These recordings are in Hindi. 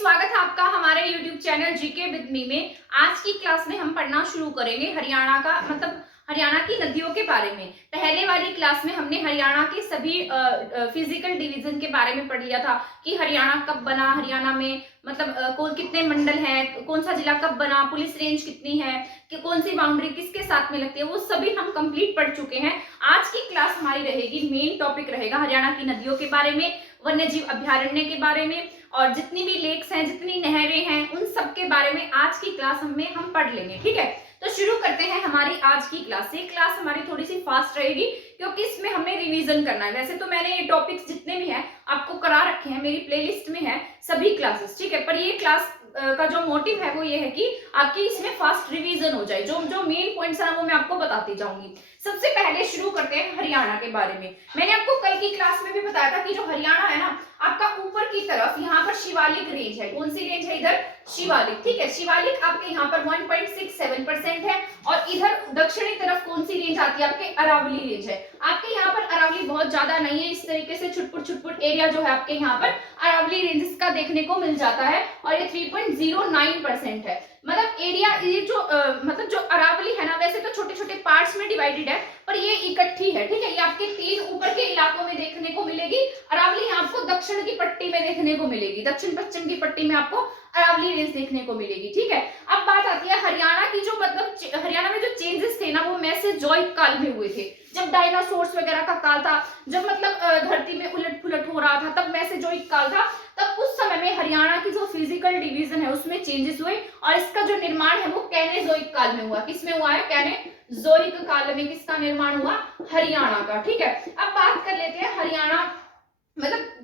स्वागत है आपका हमारे YouTube channel GK with me में। आज की क्लास में हम पढ़ना शुरू करेंगे हरियाणा का हरियाणा की नदियों के बारे में। पहले वाली क्लास में हमने हरियाणा के सभी फिजिकल डिवीजन के बारे में पढ़ लिया था कि हरियाणा कब बना, हरियाणा में कौन कितने मंडल हैं, कौन सा जिला कब बना, पुलिस रेंज कितनी है, कि कौन सी बाउंड्री किसके साथ में लगती है, वो सभी हम कंप्लीट पढ़ चुके हैं। आज की क्लास हमारी रहेगी, मेन टॉपिक रहेगा हरियाणा की नदियों के बारे में, वन्य जीव अभ्यारण्य के बारे में, और जितनी भी लेक्स हैं, जितनी नहरें हैं, उन सब के बारे में आज की क्लास में हम पढ़ लेंगे। ठीक है, तो शुरू करते हैं हमारी आज की क्लास। ये क्लास हमारी थोड़ी सी फास्ट रहेगी क्योंकि इसमें हमें रिवीजन करना है। वैसे तो मैंने ये टॉपिक्स जितने भी हैं आपको करा रखे हैं, मेरी प्लेलिस्ट में है सभी क्लासेस। ठीक है, पर ये क्लास का जो मोटिव है वो ये है कि आपकी इसमें फास्ट रिवीजन हो जाए। जो जो मेन पॉइंट्स हैं वो मैं आपको बताती जाऊंगी। सबसे पहले शुरू करते हैं हरियाणा के बारे में। मैंने आपको कल की क्लास में भी बताया था कि जो हरियाणा है ना, आपका ऊपर की तरफ यहाँ पर शिवालिक रेंज है। कौन सी रेंज है? इधर शिवालिक। ठीक है, शिवालिक आपके यहाँ पर 1.67% है, और इधर दक्षिणी तरफ कौन सी रेंज आती है? आपके अरावली रेंज है। आपके यहाँ पर अरावली बहुत ज्यादा नहीं है, इस तरीके से छुटपुट एरिया जो है आपके यहाँ पर अरावली रेंजेस का देखने को मिल जाता है, और ये 3.09% है। मतलब एरिया ये जो जो अरावली है ना, वैसे तो छोटे छोटे पार्ट्स में डिवाइडेड है, पर ये इकट्ठी है। ठीक है, ये आपके 3 ऊपर के इलाकों में देखने को मिलेगी। अरावली आपको दक्षिण की पट्टी में देखने को मिलेगी, दक्षिण पश्चिम की पट्टी में आपको अरावली रेंज देखने को मिलेगी। ठीक है, अब बात आती है हरियाणा की। जो हरियाणा में जो चेंजेस थे ना, वो मेसोजोइक काल में हुए थे, जब डायनासोर्स वगैरह का काल था, जब धरती में उलट पुलट हो रहा था, तब मेसोजोइक काल था। तब उस समय में हरियाणा की जो फिजिकल डिवीजन है उसमें चेंजेस हुए, और इसका जो निर्माण है वो कैनेजोइक काल में हुआ। किसमें हुआ है? कैनेजोइक काल में किसका निर्माण हुआ? हरियाणा का। ठीक है, अब बात कर लेते हैं हरियाणा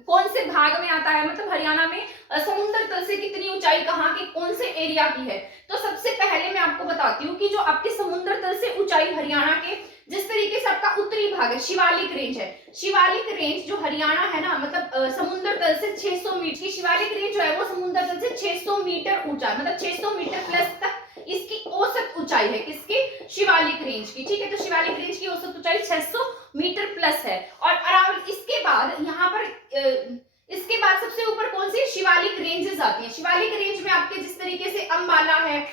कौन से भाग में आता है, हरियाणा में समुद्र तल से कितनी ऊंचाई, कहाँ की, कौन से एरिया की है। तो सबसे पहले मैं आपको बताती हूँ कि जो आपके समुद्र तल से ऊंचाई हरियाणा के, जिस तरीके से आपका उत्तरी भाग है शिवालिक रेंज है, शिवालिक रेंज जो हरियाणा है ना, समुद्र तल से 600 मीटर की शिवालिक रेंज जो है वो समुद्र तल से 600 मीटर ऊंचा, 600 मीटर प्लस तक इसकी औसत ऊंचाई है। किसकी? शिवालिक रेंज की। ठीक है, तो शिवालिक रेंज की औसत ऊंचाई 600 मीटर प्लस है। और अरावली इसके बाद यहाँ पर इसके बाद सबसे ऊपर कौन सी शिवालिक रेंजेस आती है? शिवालिक रेंज में आपके जिस तरीके से अंबाला है,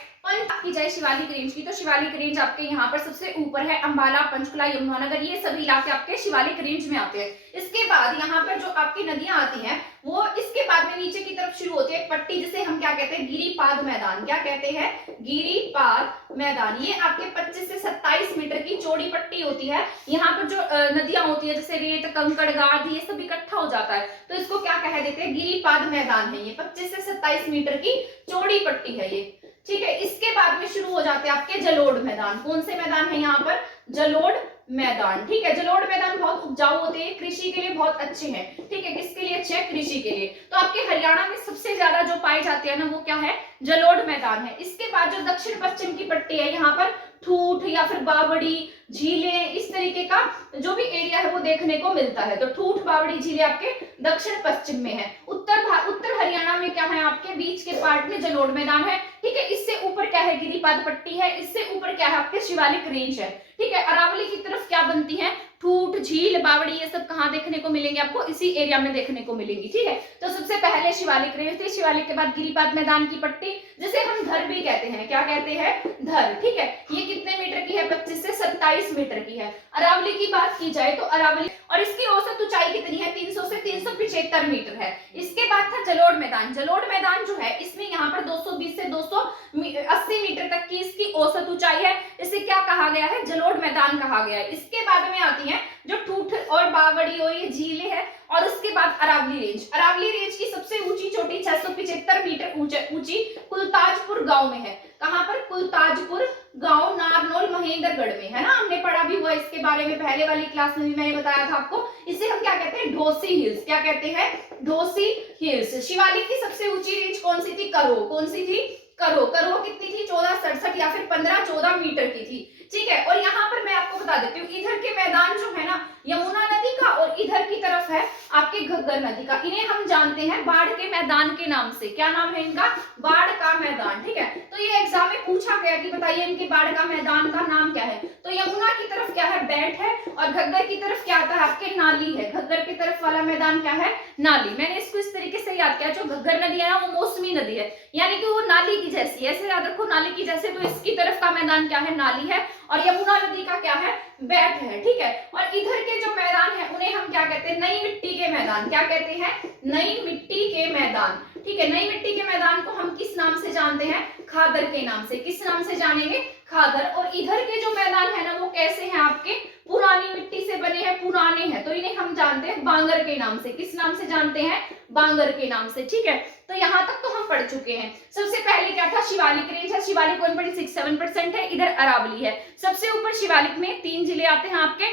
की जाए शिवालिक रेंज की, तो शिवालिक रेंज आपके यहाँ पर सबसे ऊपर है। अंबाला, पंचकुला, यमुनानगर, ये सभी इलाके आपके शिवालिक रेंज में आते हैं। इसके बाद यहाँ पर जो आपकी नदियां आती हैं वो इसके बाद में नीचे की तरफ शुरू होती है पट्टी, जिसे हम क्या कहते हैं? गिरिपाद मैदान। क्या कहते हैं? गिरिपाद मैदान। ये आपके 25 से 27 मीटर की चौड़ी पट्टी होती है। यहाँ पर जो नदियां होती है, जैसे रेत, कंकड़, गाद, ये सब इकट्ठा हो जाता है, तो इसको क्या कह देते हैं? गिरिपाद मैदान है। ये 25 से 27 मीटर की चौड़ी पट्टी है ये। ठीक है, इसके बाद में शुरू हो जाते हैं आपके जलोढ़ मैदान। कौन से मैदान है यहाँ पर? जलोढ़ मैदान। ठीक है, जलोढ़ मैदान बहुत उपजाऊ होते हैं, कृषि के लिए बहुत अच्छे हैं। ठीक है, किसके लिए अच्छे हैं? कृषि के लिए। तो आपके हरियाणा में सबसे ज्यादा जो पाए जाते हैं ना, वो क्या है? जलोढ़ मैदान है। इसके बाद जो दक्षिण पश्चिम की पट्टी है, यहाँ पर ठूठ या फिर बावड़ी, झीलें, इस तरीके का जो भी एरिया है वो देखने को मिलता है। तो ठूठ, बावड़ी, झीलें आपके दक्षिण पश्चिम में है। उत्तर हरियाणा में क्या है? आपके बीच के पार्ट में जलोढ़ मैदान है। ठीक है, इससे ऊपर क्या है? गिरिपाद पट्टी है। इससे ऊपर क्या है? आपके शिवालिक रेंज है। ठीक है, अरावली की तरफ क्या बनती है? ठूठ, झील, बावड़ी, ये सब कहाँ देखने को मिलेंगे? आपको इसी एरिया में देखने को मिलेंगी। ठीक है, तो सबसे पहले शिवालिक रेंज थी, शिवालिक के बाद गिरिपाद मैदान की पट्टी, जिसे हम धर भी कहते हैं। क्या कहते हैं? धर। ठीक है, ये कितने मीटर की है? 25 से 27 मीटर की है। अरावली की बात की जाए तो अरावली, और इसकी औसत ऊंचाई कितनी है? 300 से 375 मीटर है। इसके बाद था जलोढ़ मैदान। जलोढ़ मैदान जो है, इसमें यहाँ पर 220 से 280 मीटर तक की इसकी औसत ऊंचाई है। इसे क्या कहा गया है? जलोढ़ मैदान कहा गया है। इसके बाद में आती है जो ठूठ और बावड़ी और ये झीलें हैं, और उसके बाद अरावली रेंज। अरावली रेंज की सबसे ऊंची चोटी 675 मीटर ऊंची कुलताजपुर गांव में है। कहां पर? कुलताजपुर गांव, नारनौल, महेंद्रगढ़ में है ना। हमने पढ़ा भी हुआ इसके बारे में, पहले वाली क्लास में भी मैंने बताया था आपको। इसे हम क्या कहते हैं? ढोसी हिल्स। क्या कहते हैं? ढोसी हिल्स। शिवालिक की सबसे ऊंची रेंज कौन सी थी? करो। कौन सी थी? करो। करो कितनी थी? 1467 या फिर 15-14 मीटर की थी। ठीक है, और यहाँ पर मैं आपको बता देती हूँ, इधर के मैदान जो है ना, यमुना नदी का, और इधर की तरफ है आपके घग्गर नदी का। इन्हें हम जानते हैं बाढ़ के मैदान के नाम से। क्या नाम है इनका? बाढ़ का मैदान। ठीक है, तो ये एग्जाम में पूछा गया कि बताइए इनके बाढ़ का मैदान का नाम क्या है। तो यमुना की तरफ क्या है? बैठ है, और घग्गर की तरफ क्या आता है आपके? नाली है। घग्गर की तरफ वाला मैदान क्या है? नाली। मैंने इसको इस तरीके से याद किया, जो घग्गर नदी है ना वो मौसमी नदी है, यानी कि वो नाली की जैसी है, ऐसे याद रखो नाली की जैसे। तो इसकी तरफ का मैदान क्या है? नाली है, और यमुना नदी का क्या है? बैठ है। ठीक है, और इधर के जो मैदान है उन्हें हम क्या कहते हैं? नई मिट्टी के मैदान। क्या कहते हैं? नई मिट्टी के मैदान। ठीक है, नई मिट्टी के मैदान को हम किस नाम से जानते हैं? खादर के नाम से। किस नाम से जानेंगे? खादर। और इधर के जो मैदान है ना वो कैसे हैं आपके? पुरानी मिट्टी से बने हैं, पुराने हैं, तो इन्हें हम जानते हैं बांगर के नाम से। किस नाम से जानते हैं? बांगर के नाम से। ठीक है, तो यहाँ तक तो हम पढ़ चुके हैं। सबसे पहले क्या था? शिवालिक रेंज है। शिवालिक 1.67% है। इधर अरावली है। सबसे ऊपर शिवालिक में 3 जिले आते हैं आपके,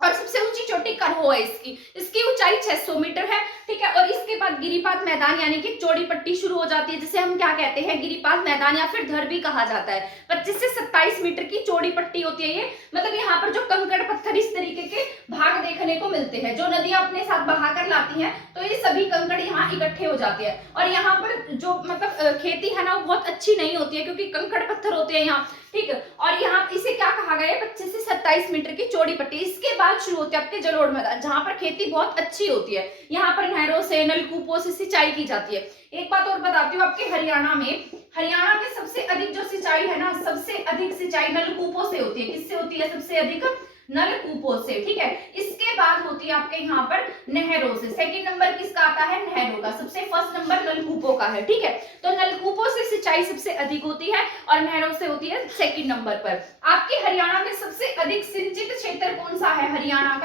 और सबसे ऊंची चोटी करहो है इसकी। इसकी ऊंचाई 600 मीटर है। ठीक है, और इसके बाद गिरिपाद मैदान यानी कि चौड़ी पट्टी शुरू हो जाती है, जिसे हम क्या कहते हैं? गिरिपाद मैदान या फिर धर भी कहा जाता है। 25 से 27 मीटर की चौड़ी पट्टी होती है ये। मतलब यहाँ पर जो कंकड़ पत्थर इस तरीके के भाग देखने को मिलते हैं, जो नदियां अपने साथ बहा कर लाती हैं, तो ये सभी कंकड़ यहाँ इकट्ठे हो जाते हैं। और यहाँ पर जो मतलब खेती है ना वो बहुत अच्छी नहीं होती है, क्योंकि कंकड़ पत्थर होते हैं यहाँ। ठीक है, और यहाँ इसे क्या कहा गया है? 25 से 27 मीटर की चौड़ी पट्टी। इसके बाद शुरू होते हैं आपके जलोढ़ मैदान, जहां पर खेती बहुत अच्छी होती है। यहाँ पर नहरों से, नलकूपों से सिंचाई की जाती है। एक बात और बताती हूँ, आपके हरियाणा में सबसे अधिक जो सिंचाई है ना, सबसे अधिक सिंचाई नलकूपों से होती है। किससे होती है सबसे अधिक? नलकूपों से। ठीक है, इसके बाद होती है आपके यहाँ पर नहरों से। सेकंड नंबर किसका आता है? नहरों का। सबसे फर्स्ट नंबर नलकूपों का है। ठीक है, तो नलकूपों से सिंचाई सबसे अधिक होती है, और नहरों से होती है सेकंड नंबर पर। आपके हरियाणा में सबसे अधिक सिंचित क्षेत्र कौन सा है? हरियाणा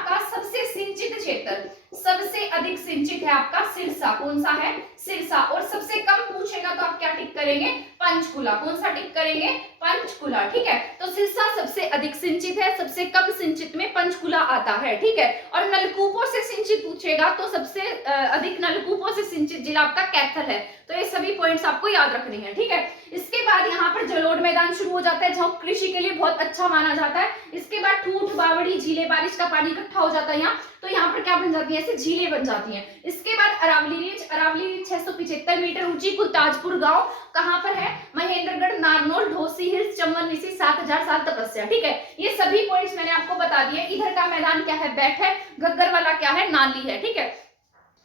का सबसे सिंचित क्षेत्र, सबसे अधिक सिंचित है आपका सिरसा। कौन सा है? सिरसा। और सबसे कम पूछेगा तो आप क्या टिक करेंगे? पंचकुला। कौन सा टिक करेंगे? पंचकुला। ठीक है, तो सिरसा सबसे अधिक सिंचित है, सबसे कम सिंचित में पंचकुला आता है। ठीक है, और नलकूपों से सिंचित पूछेगा तो सबसे अधिक नलकूपों से सिंचित जिला आपका कैथल है। तो ये सभी पॉइंट्स आपको याद रखने हैं। ठीक है, इसके बाद यहाँ पर जलोढ़ मैदान शुरू हो जाता है, जहाँ कृषि के लिए बहुत अच्छा माना जाता है। इसके बाद ठूठ, बावड़ी, झीलें, बारिश का पानी इकट्ठा हो जाता है यहाँ, तो यहाँ पर क्या बन जाती है? ऐसे झीलें बन जाती हैं। इसके बाद अरावली रेंज 675 मीटर ऊंची, कुलताजपुर गांव कहाँ पर है? महेंद्रगढ़, नारनौल, ढोसी हिल्स, चंबल मिसी, 7000 साल तपस्या। ठीक है, ये सभी पॉइंट्स मैंने आपको बता दिए। इधर का मैदान क्या है? बैठ है। घग्गर वाला क्या है? नाली है। ठीक है,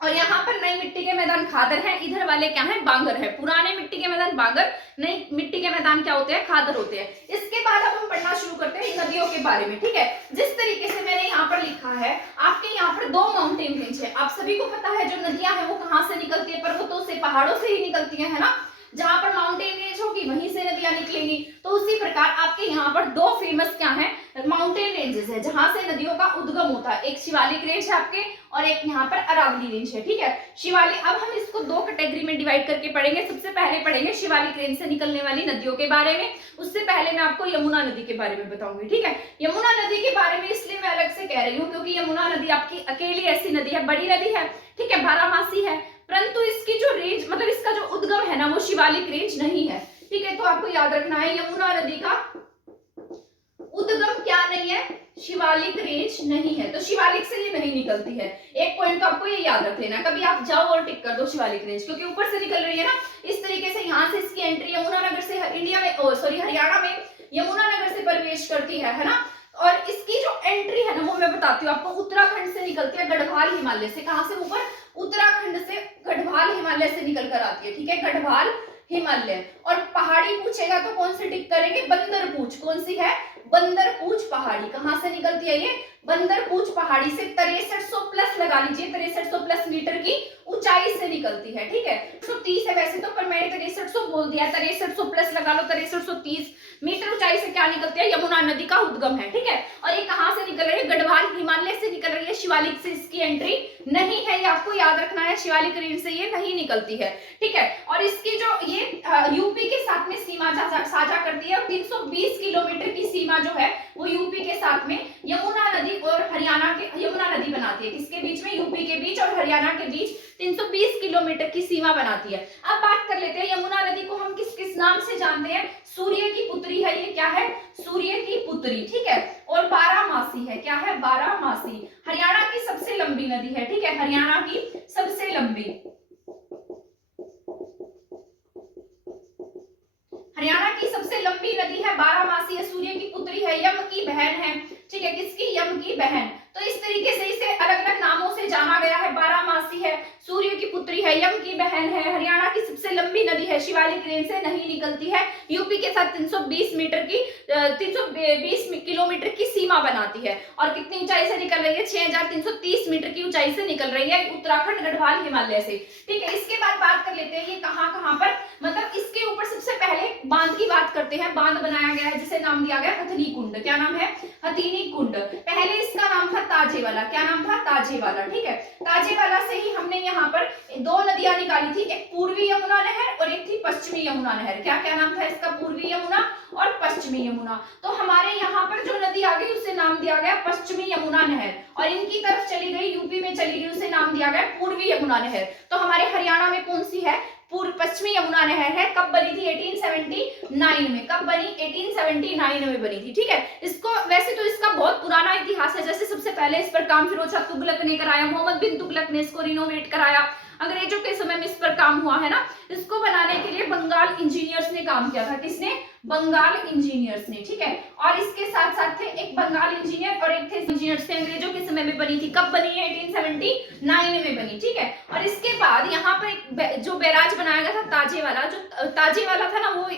और यहाँ पर नई मिट्टी के मैदान खादर है, इधर वाले क्या है? बांगर है। पुराने मिट्टी के मैदान बांगर, नई मिट्टी के मैदान क्या होते हैं? खादर होते हैं। इसके बाद अब हम पढ़ना शुरू करते हैं नदियों के बारे में। ठीक है, जिस तरीके से मैंने यहाँ पर लिखा है, आपके यहाँ पर 2 माउंटेन रेंज है। आप सभी को पता है जो नदियां हैं वो कहाँ से निकलती है? पर्वतों से, पहाड़ों से ही निकलती है ना। जहां पर माउंटेन रेंज होगी वहीं से नदियां निकलेंगी। तो उसी प्रकार आपके यहाँ पर 2 फेमस क्या है? माउंटेन रेंजेस है, जहां से नदियों का उद्गम होता है। एक शिवालिक रेंज है आपके, और एक यहाँ पर अरावली रेंज है। ठीक है, शिवालिक, अब हम इसको 2 कैटेगरी में डिवाइड करके पढ़ेंगे। सबसे पहले पढ़ेंगे शिवालिक रेंज से निकलने वाली नदियों के बारे में। उससे पहले मैं आपको यमुना नदी के बारे में बताऊंगी। ठीक है, यमुना नदी के बारे में इसलिए मैं अलग से कह रही हूँ क्योंकि यमुना नदी आपकी अकेली ऐसी नदी है, बड़ी नदी है। ठीक है, 12मासी है, परंतु इसकी जो रेंज मतलब इसका जो उद्गम है ना वो शिवालिक रेंज नहीं है। ठीक है, तो आपको याद रखना है यमुना नदी का उद्गम क्या नहीं है? शिवालिक रेंज नहीं है। तो शिवालिक से ये नहीं निकलती है। एक पॉइंट तो आपको ये याद रख लेना, कभी आप जाओ और टिक कर दो शिवालिक रेंज, क्योंकि ऊपर से निकल रही है ना। इस तरीके से यहाँ से इसकी एंट्री यमुनानगर से इंडिया में हरियाणा में यमुनानगर से प्रवेश करती है ना। और इसकी जो एंट्री है ना वो मैं बताती हूँ आपको, उत्तराखंड से निकलती है, गढ़वाल हिमालय से। कहां से? ऊपर उत्तराखंड से, गढ़वाल हिमालय से निकल कर आती है। ठीक है, गढ़वाल हिमालय। और पहाड़ी पूछेगा तो कौन सी टिक करेंगे? बंदरपूछ। कौन सी है? बंदरपूछ पहाड़ी। कहां से निकलती है ये? बंदरपूछ पहाड़ी से 6300 प्लस लगा लीजिए, 6300 प्लस मीटर की ऊंचाई से निकलती है। ठीक है, 130 है वैसे तो, पर मैंने 6300 बोल दिया, 6300 प्लस लगा लो, 6330 मीटर ऊंचाई से क्या निकलती है? यमुना नदी का उद्गम है। ठीक है, और ये कहां से निकल रही है? गढ़वाल हिमालय से निकल रही है। शिवालिक से इसकी एंट्री नहीं है, ये आपको याद रखना है। शिवालिक रेंज से ये नहीं निकलती है। ठीक है, और इसकी जो ये यूपी के साथ में सीमा साझा करती है, 320 किलोमीटर की सीमा जो है वो यूपी के साथ में यमुना नदी और हरियाणा के, यमुना नदी बनाती है। किसके बीच में? यूपी के बीच और हरियाणा के बीच 320 किलोमीटर की सीमा बनाती है। अब बात कर लेते हैं यमुना नदी को हम किस किस नाम से जानते हैं। सूर्य की पुत्री है, ये क्या है, सूर्य की पुत्री, ठीक है। और बारहमासी है, क्या है, बारहमासी। हरियाणा की सबसे लंबी नदी है, ठीक है, हरियाणा की सबसे लंबी, हरियाणा की सबसे लंबी नदी है, बारहमासी है, सूर्य की पुत्री है, यम की बहन है, ठीक है, किसकी, यम की बहन। तो इस तरीके से इसे अलग अलग नामों से जाना गया है, बारहमासी है, सूर्य की पुत्री है, यम की बहन है, हरियाणा की सबसे लंबी नदी है, शिवालिक रेंज से नहीं निकलती है, यूपी के साथ 320 किलोमीटर की सीमा बनाती है, और कितनी ऊंचाई से निकल रही है, 6330 मीटर की ऊंचाई से निकल रही है, उत्तराखंड गढ़वाल हिमालय से, ठीक है। इसके बाद बात कर लेते हैं ये कहां पर, मतलब इसके ऊपर सबसे पहले बांध की बात करते हैं। बांध बनाया गया है जिसे नाम दिया गया हथिनी कुंड, क्या नाम है, हथिनी कुंड। पहले इसका नाम था ताजेवाला, क्या नाम था, ताजेवाला, ठीक है। ताजेवाला से ही हमने यहाँ पर दो नदियां निकाली थी, एक पूर्वी यमुना नहर और एक थी पश्चिमी यमुना नहर। क्या क्या नाम था इसका, पूर्वी यमुना और पश्चिमी यमुना। तो हमारे यहाँ पर जो नदी आ गई उसे नाम दिया गया पश्चिमी यमुना नहर, और इनकी तरफ चली गई, यूपी में चली गई, उसे नाम दिया गया पूर्वी यमुना नहर। तो हमारे हरियाणा में कौन सी है, पूर्व पश्चिमी यमुना नहर है। कब बनी थी, 1879 में। कब बनी, 1879 में बनी थी, ठीक है। इसको वैसे तो इसका बहुत पुराना इतिहास है, जैसे सबसे पहले इस पर काम फिरोज शाह तुगलक ने कराया, मोहम्मद बिन तुगलक ने इसको रिनोवेट कराया, अंग्रेजों के समय में इस पर काम हुआ है ना। इसको बनाने के लिए बंगाल इंजीनियर्स ने काम किया था, किसने, बंगाल इंजीनियर्स ने, ठीक है। और इसके साथ साथ थे एक बंगाल इंजीनियर और एक थे इंजीनियर्स थे, अंग्रेजों के समय में बनी थी। कब बनी है, 1879 में बनी, ठीक है। और इसके बाद यहाँ पर एक जो बैराज बनाया गया था ताजेवाला, जो ताजेवाला था ना, वो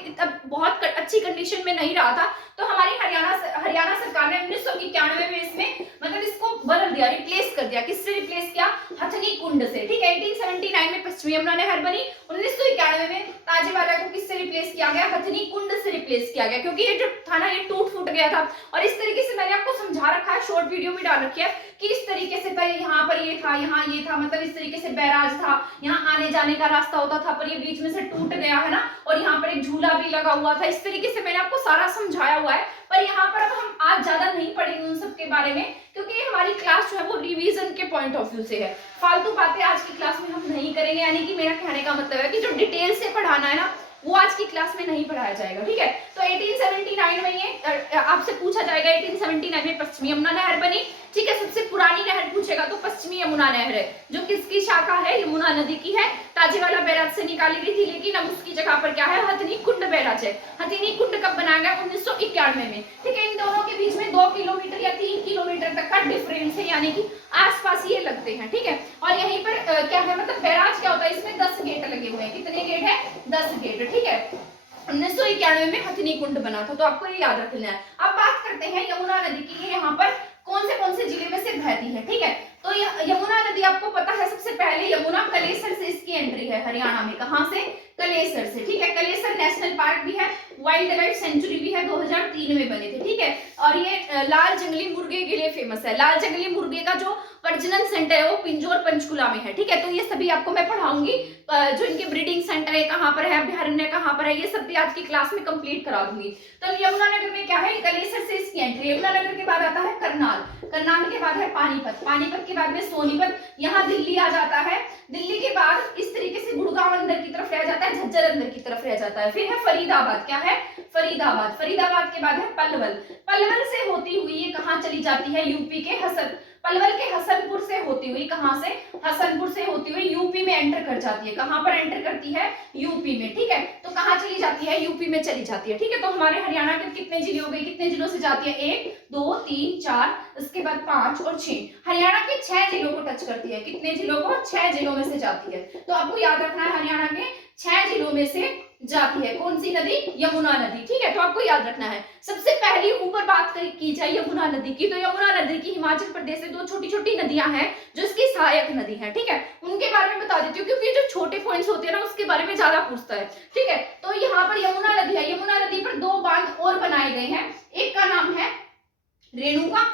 बहुत अच्छी कंडीशन में नहीं रहा था, तो हमारी हरियाणा सरकार ने 1991 में इसमें मतलब इसको बदल दिया, रिप्लेस कर दिया। किससे रिप्लेस किया, हथनी कुंड से, ठीक है। 1879 में पश्चिमी यमुना नहर बनी, 1991 में ताजेवाला को किससे रिप्लेस किया गया, हथनी कुंड से रिप्लेस किया गया, क्योंकि ये जो था ना ये टूट फूट गया था। और इस तरीके से मैंने आपको समझा रखा है, शॉर्ट वीडियो भी डाल रखी है कि इस तरीके से पहले यहाँ पर ये था, यहाँ ये था, मतलब इस तरीके से बैराज था, यहाँ आने जाने का रास्ता होता था, पर ये बीच में से टूट गया है ना, और यहाँ पर एक झूला भी लगा हुआ था। इस तरीके से मैंने आपको सारा समझाया हुआ है, पर यहाँ पर अब हम आज ज्यादा नहीं पढ़ेंगे उन सब के बारे में, क्योंकि हमारी क्लास जो है वो रिवीजन के पॉइंट ऑफ व्यू से है। फालतू बातें आज की क्लास में हम नहीं करेंगे, यानी कि मेरा कहने का मतलब है कि जो डिटेल से पढ़ाना है ना वो आज की क्लास में नहीं पढ़ाया जाएगा, ठीक है। तो 1879 में ये आपसे पूछा जाएगा, 1879 में पश्चिमी यमुना नहर बनी, ठीक है। सबसे पुरानी नहर पूछेगा तो पश्चिमी यमुना नहर है, जो किसकी शाखा है, यमुना नदी की है। ताजेवाला बैराज से निकाली गई थी, लेकिन अब उसकी जगह पर क्या है, हथनी कुंड बैराज है। हथनी कुंड कब बनाया गया, 1991 में, ठीक है। इन दोनों के बीच में 2 किलोमीटर या 3 किलोमीटर तक का डिफरेंस है, यानी कि आसपास ये लगते हैं, ठीक है। और यहीं पर क्या है, मतलब बैराज क्या होता है, इसमें 10 गेट लगे हुए हैं। कितने गेट है, 10 गेट, ठीक है। 1991 में हथनी कुंड बना था, तो आपको ये याद रखना है। अब बात करते हैं यमुना नदी की, ये यहाँ पर कौन से जिले में से बहती है, ठीक है। तो यमुना नदी आपको पता है, सबसे पहले यमुना कलेसर से इसकी एंट्री है हरियाणा में। कहां से, कलेसर से, ठीक है। कलेसर नेशनल पार्क भी है, वाइल्ड लाइफ सेंचुरी भी है, 2003 में बने थे, ठीक है। और ये लाल जंगली मुर्गे के लिए फेमस है। लाल जंगली मुर्गे का जो प्रजनन सेंटर है वो पिंजौर पंचकुला में है, ठीक है। तो ये सभी आपको मैं पढ़ाऊंगी, जो इनके ब्रीडिंग सेंटर है कहाँ पर है, अभ्यारण्य कहाँ पर है, ये सब भी आज की क्लास में कंप्लीट करा दूंगी। तो यमुनानगर में क्या है, कलेसर से इसकी एंट्री। यमुनानगर के बाद आता है करनाल, करनाल के बाद है पानीपत, पानीपत के बाद में सोनीपत, यहाँ दिल्ली आ जाता है। दिल्ली के बाद इस तरीके से गुड़गांव अंदर की तरफ रह जाता है, झज्जर अंदर की तरफ रह जाता है। फिर है फरीदाबाद, क्या है, फरीदाबाद। फरीदाबाद के बाद है पलवल, पलवल से होती हुई ये कहाँ चली जाती है, यूपी के हसन, पलवल के हसनपुर से होती हुई, कहां से, हसनपुर से होती हुई यूपी में एंटर कर जाती है। कहां पर एंटर करती है, यूपी में, ठीक है। तो कहां चली जाती है, यूपी में चली जाती है, ठीक है। तो हमारे हरियाणा के कितने जिले हो गए, कितने जिलों से जाती है, 1 2 3 4, इसके बाद 5 और 6, हरियाणा के 6 जिलों को टच करती है। कितने जिलों को, 6 जिलों में से जाती है। तो आपको याद रखना है, हरियाणा के 6 जिलों में से जाती है कौन सी नदी, यमुना नदी, ठीक है। तो आपको याद रखना है। सबसे पहली ऊपर बात की जाए यमुना नदी की, तो यमुना नदी की हिमाचल प्रदेश से 2 छोटी छोटी नदियां हैं जो इसकी सहायक नदी है, ठीक है। उनके बारे में बता देती हूँ, क्योंकि जो छोटे पॉइंट्स होते हैं ना उसके बारे में ज्यादा पूछता है, ठीक है। तो यहाँ पर यमुना नदी है, यमुना नदी पर 2 बांध और बनाए गए हैं। एक का नाम है रेणुका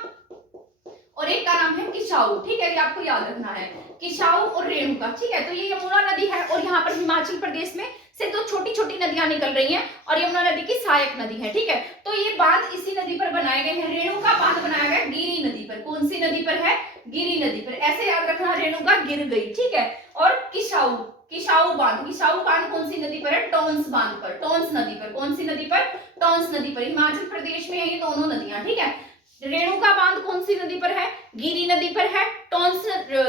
और एक का नाम है किशाऊ, ठीक है। ये आपको याद रखना है, किशाऊ और रेणुका, ठीक है। तो ये यमुना नदी है और यहाँ पर हिमाचल प्रदेश में से 2 छोटी छोटी नदियां निकल रही हैं और यमुना नदी की सहायक नदी है, ठीक है। तो ये बांध इसी नदी पर बनाए गए हैं। रेणुका बांध बनाया गया गिरी नदी पर। कौन सी नदी पर है, गिरी नदी पर, ऐसे याद रखना, रेणुका गिर गई, ठीक है। और किसाऊ, किसाऊ बांध, किसाऊ बांध कौन सी नदी पर है, टोंस बांध पर, टोंस नदी पर, कौन सी नदी पर, टोंस नदी पर, हिमाचल प्रदेश में है ये दोनों नदियां, ठीक है। रेणुका बांध कौन सी नदी पर है, गिरी नदी पर है। टोंस,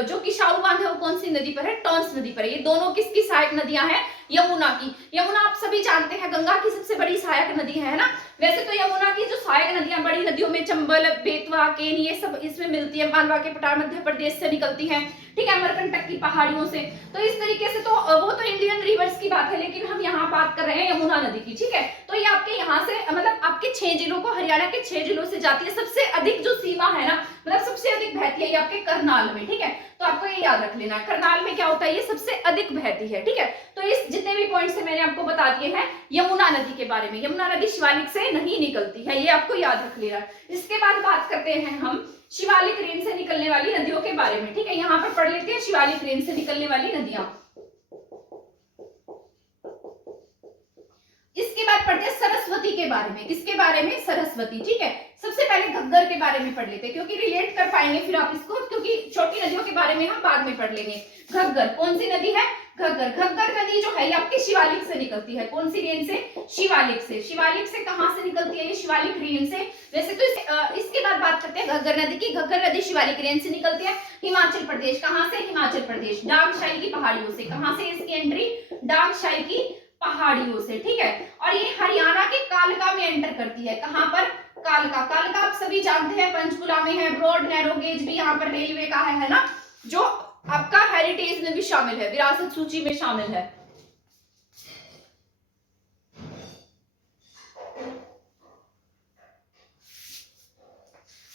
जो किसाऊ बांध है वो कौन सी नदी पर है, टोंस नदी पर है। ये दोनों किसकी सहायक नदियां हैं, यमुना की। यमुना आप सभी जानते हैं गंगा की सबसे बड़ी सहायक नदी है ना। वैसे तो यमुना की जो सहायक नदियां बड़ी नदियों में चंबल, बेतवा, केन, ये सब इसमें मिलती है, मालवा के पठार मध्य प्रदेश से निकलती है, ठीक है, अमरकंटक की पहाड़ियों से। तो इस तरीके से तो वो तो इंडियन रिवर्स की बात है, लेकिन हम यहाँ बात कर रहे हैं यमुना नदी की, ठीक है। तो ये आपके यहाँ से मतलब आपके 6 जिलों को, हरियाणा के 6 जिलों से जाती है। सबसे अधिक जो सीमा है ना, मतलब सबसे अधिक बहती है ये आपके करनाल में, ठीक है। तो आपको ये याद रख लेना, करनाल में क्या होता है, ये सबसे अधिक बहती है, ठीक है। तो इस जितने भी पॉइंट्स से मैंने आपको बता दिए हैं यमुना नदी के बारे में। यमुना नदी शिवालिक से नहीं निकलती है, ये आपको याद रख लेना। इसके बाद बात करते हैं हम शिवालिक रेंज से निकलने वाली नदियों के बारे में, ठीक है। यहाँ पर पढ़ लेते हैं शिवालिक रेंज से निकलने वाली नदियां। इसके बाद पढ़ते हैं सरस्वती के बारे में। किसके बारे में, सरस्वती, ठीक है। सबसे पहले घग्गर के बारे में पढ़ लेते हैं, क्योंकि रिलेट कर पाएंगे फिर आप इसको, क्योंकि छोटी नदियों के बारे में हम बाद में पढ़ लेंगे। घग्गर कौन सी नदी है, घग्गर। घग्गर नदी जो है ये आपके शिवालिक से निकलती है। कौन सी रेंज से, शिवालिक से। शिवालिक से कहां से निकलती है ये, शिवालिक रेंज से। वैसे तो इसके बाद बात करते हैं घग्गर नदी की। घग्गर नदी शिवालिक रेंज से निकलती है, हिमाचल प्रदेश। कहां से, हिमाचल प्रदेश, डांगशाई की पहाड़ियों से। कहां से इसकी एंट्री, डांगशाई की पहाड़ियों से, ठीक है। और ये हरियाणा के कालका में एंटर करती है। कहां पर, कालका। कालका आप सभी जानते हैं पंचकुला में है। ब्रॉड नैरो गेज भी यहाँ पर रेलवे का है ना, जो आपका हेरिटेज में भी शामिल है, विरासत सूची में शामिल है।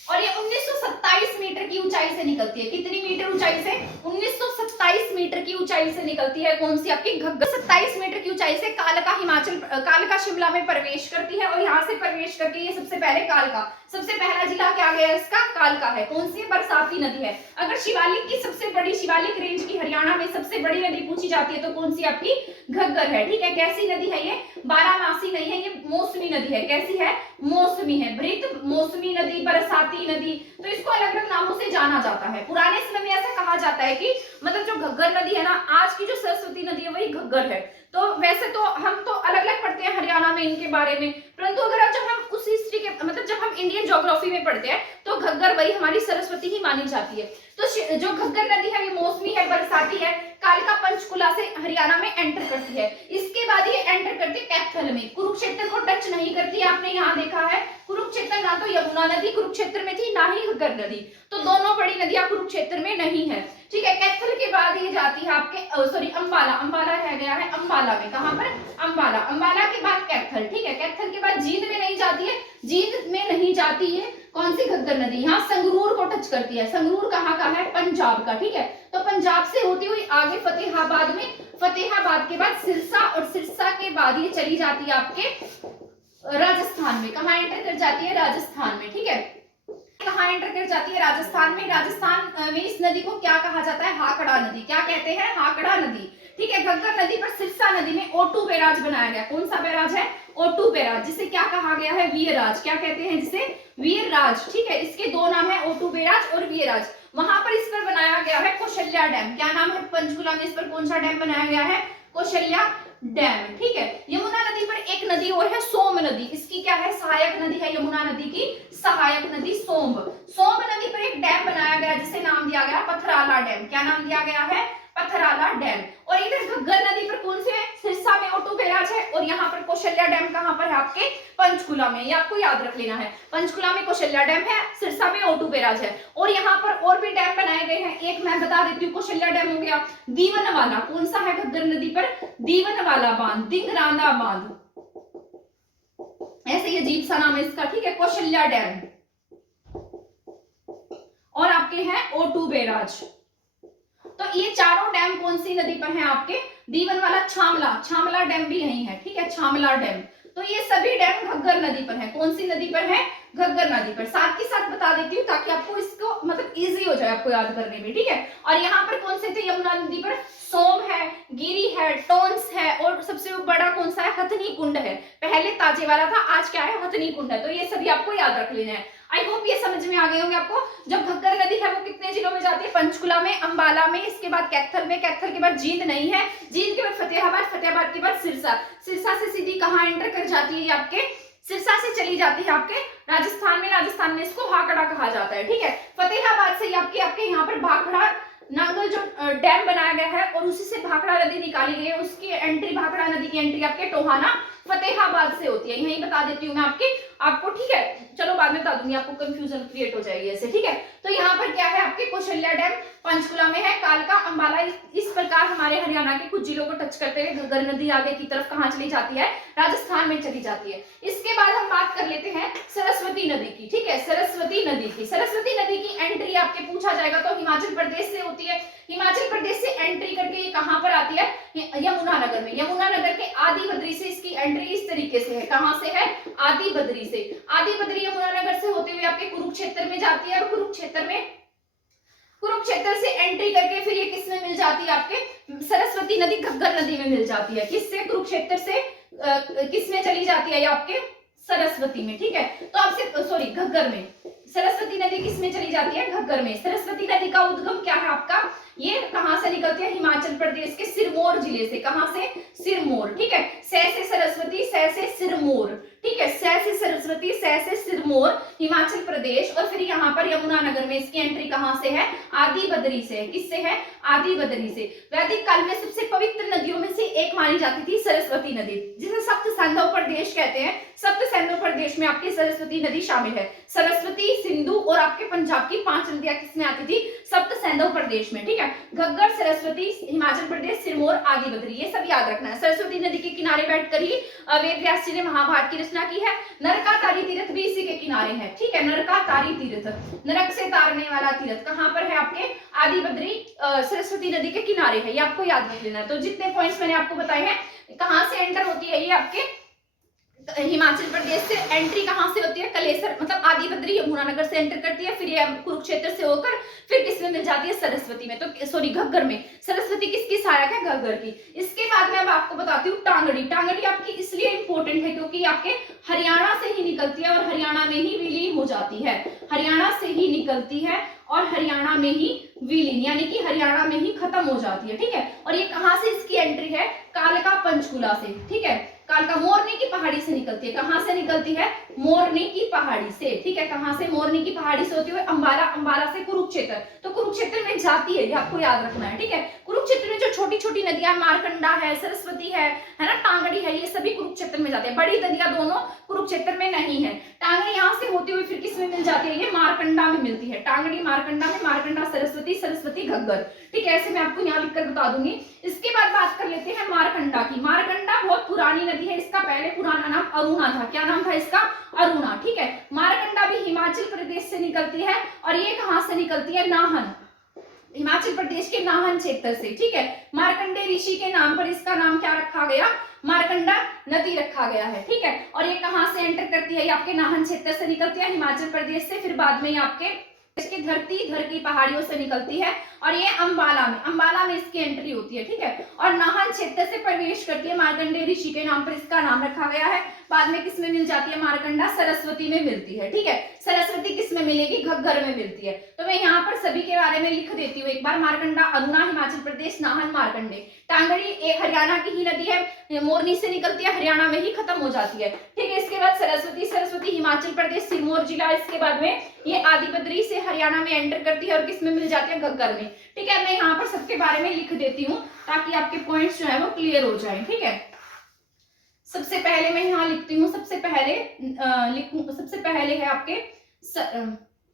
और ये 1927 मीटर की ऊंचाई से निकलती है। कितनी मीटर ऊंचाई से, 1927 मीटर की ऊंचाई से निकलती है। कौन सी आपकी घग्गर। 27 मीटर की ऊंचाई से कालका हिमाचल, कालका शिमला में प्रवेश करती है। और यहाँ से प्रवेश करके ये सबसे पहले कालका, सबसे पहला जिला क्या गया इसका, कालका है। कौन सी, बरसाती नदी है। अगर शिवालिक की सबसे बड़ी, शिवालिक रेंज की हरियाणा में सबसे बड़ी नदी पूछी जाती है तो कौन सी आपकी, घग्गर है, ठीक है। कैसी नदी है ये, बारहमासी नहीं है, ये मौसमी नदी है। कैसी है, मौसमी है। भृत, मौसमी नदी, बरसाती नदी, तो इसको अलग अलग नामों से जाना जाता है। पुराने समय में ऐसा कहा जाता है कि मतलब जो घग्गर नदी है ना, आज की जो सरस्वती नदी है वही घग्गर है। तो वैसे तो हम तो अलग अलग पढ़ते हैं हरियाणा में इनके बारे में, परंतु अगर जब हम उस हिस्ट्री के मतलब जब हम इंडियन ज्योग्राफी में पढ़ते हैं तो घग्गर वही हमारी सरस्वती ही मानी जाती है। तो जो घग्गर नदी है ये मौसमी है, बरसाती है, कालका पंचकुला से हरियाणा में एंटर करती है। इसके बाद ये एंटर करती है कैथल में। कुरुक्षेत्र को टच नहीं करती है, आपने यहाँ देखा है। कुरुक्षेत्र ना तो यमुना नदी कुरुक्षेत्र में थी, ना ही घग्गर नदी, तो दोनों बड़ी नदियां कुरुक्षेत्र में नहीं है, ठीक है। कैथल के बाद ये जाती है आपके सॉरी अंबाला, अंबाला रह गया है अंबाला में। कहां पर, अंबाला। अंबाला के बाद कैथल, ठीक है। कैथल के बाद जींद में नहीं जाती है, जींद में नहीं जाती है कौन सी, घग्गर नदी। यहाँ संगरूर को टच करती है। संगरूर कहाँ का है, पंजाब का, ठीक है। तो पंजाब से होती हुई आगे फतेहाबाद में, फतेहाबाद के बाद सिरसा, और सिरसा के बाद ये चली जाती है आपके राजस्थान में। कहाँ एंटर कर जाती है, राजस्थान में, ठीक है। कहाँ एंटर कर जाती है, राजस्थान में। राजस्थान में इस नदी को क्या कहा जाता है, हाकड़ा नदी। क्या कहते हैं, हाकड़ा नदी, ठीक है। घग्गर नदी पर सिरसा नदी में O2 बैराज बनाया गया। कौन सा बैराज है, O2 बैराज, जिसे क्या कहा गया है, वीरराज। क्या कहते हैं जिसे, वीरराज, ठीक है। इसके दो नाम है, O2 बैराज और वीरराज। वहां पर इस पर बनाया गया है कौशल्या डैम। क्या नाम है, पंचकुला में इस पर कौन सा डैम बनाया गया है, कौशल्या डैम, ठीक है। यमुना नदी पर एक नदी और है, सोम नदी। इसकी क्या है, सहायक नदी है यमुना नदी की, सहायक नदी सोम्ब। सोम्ब नदी पर एक डैम बनाया गया जिसे नाम दिया गया पथराला डैम। क्या नाम दिया गया है, पथराला डैम। और इधर घग्गर नदी पर कौन से है, सिरसा में O2 बैराज है, और यहाँ पर कौशल्या डैम कहाँ पर है आपके, पंचकुला में। ये आपको याद रख लेना है, पंचकुला में कौशल्या डैम है, सिरसा में O2 बैराज है। और यहाँ पर और भी डैम बनाए गए हैं, एक मैं बता देती हूँ, कौशल्या डैम हो गया। दीवनवाला कौन सा है घग्गर नदी पर, दीवनवाला बांध, दिंगराना बांध, ऐसे ही अजीब सा नाम है इसका, ठीक है। कौशल्या डैम और आपके हैं O2 बैराज। तो ये चारों डैम कौन सी नदी पर हैं आपके, दीवन वाला, छामला, छामला डैम भी यही है, ठीक है, छामला डैम। तो ये सभी डैम घग्गर नदी पर है। कौन सी नदी पर है, घग्गर नदी पर। साथ ही साथ बता देती हूँ ताकि आपको इसको मतलब इजी हो जाए आपको याद करने में, ठीक है। और यहाँ पर कौन से थे यमुना नदी पर, सोम है, गिरी है, टोंस है, और सबसे बड़ा कौन सा है, हथनी कुंड है। पहले ताजे वाला था, आज क्या है, हथनी कुंड है। तो ये सभी आपको याद रख लेना है। आई होप ये समझ में आ गए होंगे आपको। जब घग्गर नदी है वो कितने जिलों में जाती है, पंचकुला में, अंबाला में, इसके बाद कैथल में, कैथल के बाद जींद नहीं है, जींद के बाद फतेहाबाद, फतेहाबाद के बाद सिरसा, सिरसा से सीधी कहाँ एंटर कर जाती है, ये आपके सिरसा से चली जाती है आपके राजस्थान में, राजस्थान में इसको भाखड़ा कहा जाता है, ठीक है। फतेहाबाद से आपके यहाँ पर भाखड़ा नांगल जो डैम बनाया गया है और उसी से भाखड़ा नदी निकाली गई है, उसकी एंट्री, भाखड़ा नदी की एंट्री आपके टोहाना फतेहाबाद से होती है। यही बता देती हूँ मैं आपको, ठीक है। चलो बाद में बता दूंगी, आपको कंफ्यूजन क्रिएट हो जाएगी ऐसे, ठीक है। तो यहाँ पर क्या है, आपके कौशल्या डैम पंचकुला में है, कालका, अंबाला, इस प्रकार हमारे हरियाणा के कुछ जिलों को टच करते हुए घग्गर नदी आगे की तरफ कहाँ चली जाती है, राजस्थान में चली जाती है। इसके बाद हम बात कर लेते हैं सरस्वती नदी की, ठीक है। सरस्वती नदी की, सरस्वती नदी की एंट्री आपके पूछा जाएगा तो हिमाचल प्रदेश से होती है। हिमाचल प्रदेश से एंट्री करके ये कहाँ पर आती है, यमुनानगर में। यमुनानगर के आदि बद्री से इसकी एंट्री इस तरीके से है, कहाँ से है, आदि बद्री से। आदि बद्री यमुनानगर से होते हुए आपके कुरुक्षेत्र में जाती है, और कुरुक्षेत्र से एंट्री करके फिर ये किस में मिल जाती है, आपके सरस्वती नदी घग्गर नदी में मिल जाती है। किससे, कुरुक्षेत्र से किस में चली जाती है, ये आपके सरस्वती में, ठीक है। तो आपसे सॉरी, घग्गर में। सरस्वती नदी किस में चली जाती है, घग्गर में। सरस्वती नदी का उद्गम क्या है आपका, ये कहां से निकलती है, हिमाचल प्रदेश के सिरमौर जिले से। कहां से, सिरमौर, ठीक है। सै से सरस्वती, सै से सिरमौर, ठीक है। सै से सरस्वती, सै से सिरमौर, हिमाचल प्रदेश। और फिर यहाँ पर यमुनानगर में इसकी एंट्री कहां से है, आदि बद्री से। किससे है, आदि बद्री से। वैदिक काल में सबसे पवित्र नदियों में से एक मानी जाती थी सरस्वती नदी, जिसे सप्त सिंधु प्रदेश कहते हैं। सप्त सिंधु प्रदेश में आपकी सरस्वती नदी शामिल है। सरस्वती, सिंधु और आपके पंजाब की 5 नदियां किसमें आती थी, सप्त सिंधु प्रदेश में, ठीक है। घग्गर, सरस्वती, हिमाचल प्रदेश, सिरमौर, आदि बद्री, ये सब याद रखना है। सरस्वती नदी के किनारे बैठकर ही वेद व्यास जी ने महाभारत की रचना की है। नरकातारी तीर्थ भी इसी के किनारे है, ठीक है। नरकातारी तीर्थ, नरक से तारने वाला तीर्थ, कहां पर है, आपके आदि बद्री सरस्वती नदी के किनारे है। ये आपको याद रख लेना है। तो जितने पॉइंट्स मैंने आपको बताए हैं, कहां से एंटर होती है, ये आपके हिमाचल प्रदेश से एंट्री कहां से होती है, कलेसर, मतलब आदि बद्री यमुनानगर से एंटर करती है, फिर ये कुरुक्षेत्र से होकर फिर किसमें मिल जाती है, सरस्वती में। तो सॉरी, घग्गर में। सरस्वती किसकी सहायक है, घग्गर की। इसके बाद में अब आपको बताती हूँ टांगड़ी। टांगड़ी आपकी इसलिए इंपॉर्टेंट है क्योंकि आपके हरियाणा से ही निकलती है और हरियाणा में ही विलीन हो जाती है। हरियाणा से ही निकलती है और हरियाणा में ही विलीन, यानी कि हरियाणा में ही खत्म हो जाती है, ठीक है। और ये कहां से इसकी एंट्री है, कालका पंचकुला से, ठीक है। कालका मोरनी की पहाड़ी से निकलती है। कहां से निकलती है, मोरनी की पहाड़ी से, ठीक है। कहां से, मोरनी की पहाड़ी से होती हुई अंबाला, अंबाला से कुरुक्षेत्र। तो कुरुक्षेत्र में जाती है, ये आपको याद रखना है, ठीक है। कुरुक्षेत्र में जो छोटी छोटी नदियां, मारकंडा है, सरस्वती है ना, टांगड़ी है, ये सभी कुरुक्षेत्र में जाते हैं। बड़ी नदियां दोनों कुरुक्षेत्र में नहीं है। टांगड़ी यहाँ से होती हुई फिर किसमें मिल जाती है, ये मारकंडा में मिलती है। टांगड़ी मारकंडा में, मारकंडा सरस्वती, सरस्वती घग्गर, ठीक है। ऐसे मैं आपको यहाँ लिखकर बता दूंगी। इसके बाद बात कर लेते हैं मारकंडा की। मारकंडा बहुत पुरानी नदी है, इसका पहले पुराना नाम अरुणा था। क्या नाम था इसका, अरुणा, ठीक है। मारकंडा भी हिमाचल प्रदेश से निकलती है और ये कहां से निकलती है, नाहन, हिमाचल प्रदेश के नाहन क्षेत्र से, ठीक है। मार्कंडे ऋषि के नाम पर इसका नाम क्या रखा गया, मार्कंडा नदी रखा गया है, ठीक है। और ये कहां से एंटर करती है, ये आपके नाहन क्षेत्र से निकलती है, हिमाचल प्रदेश से। फिर बाद में ये आपके इसकी धरती धर की पहाड़ियों से निकलती है और ये अंबाला में इसकी एंट्री होती है, ठीक है। और नाहन क्षेत्र से प्रवेश करती है, मार्कंडे ऋषि के नाम पर इसका नाम रखा गया है। बाद में किसमें मिल जाती है, मार्कंडा सरस्वती में मिलती है, ठीक है। सरस्वती किसमें मिलेगी, घग्गर में मिलती है। तो मैं यहाँ पर सभी के बारे में लिख देती हूँ एक बार। मार्कंडा, अरुणा, हिमाचल प्रदेश, नाहन, मार्कंडे। टांगड़ी एक हरियाणा की ही नदी है, मोरनी से निकलती है, हरियाणा में ही खत्म हो जाती है, ठीक है। इसके बाद सरस्वती हिमाचल प्रदेश, सिरमौर जिला। इसके बाद में ये आदि बद्री से हरियाणा में एंटर करती है और किसमें मिल जाती है, घग्गर में, ठीक है। मैं यहाँ पर सबके बारे में लिख देती हूँ ताकि आपके पॉइंट्स जो है वो क्लियर हो जाए, ठीक है। सबसे पहले मैं यहाँ लिखती हूँ, सबसे पहले है आपके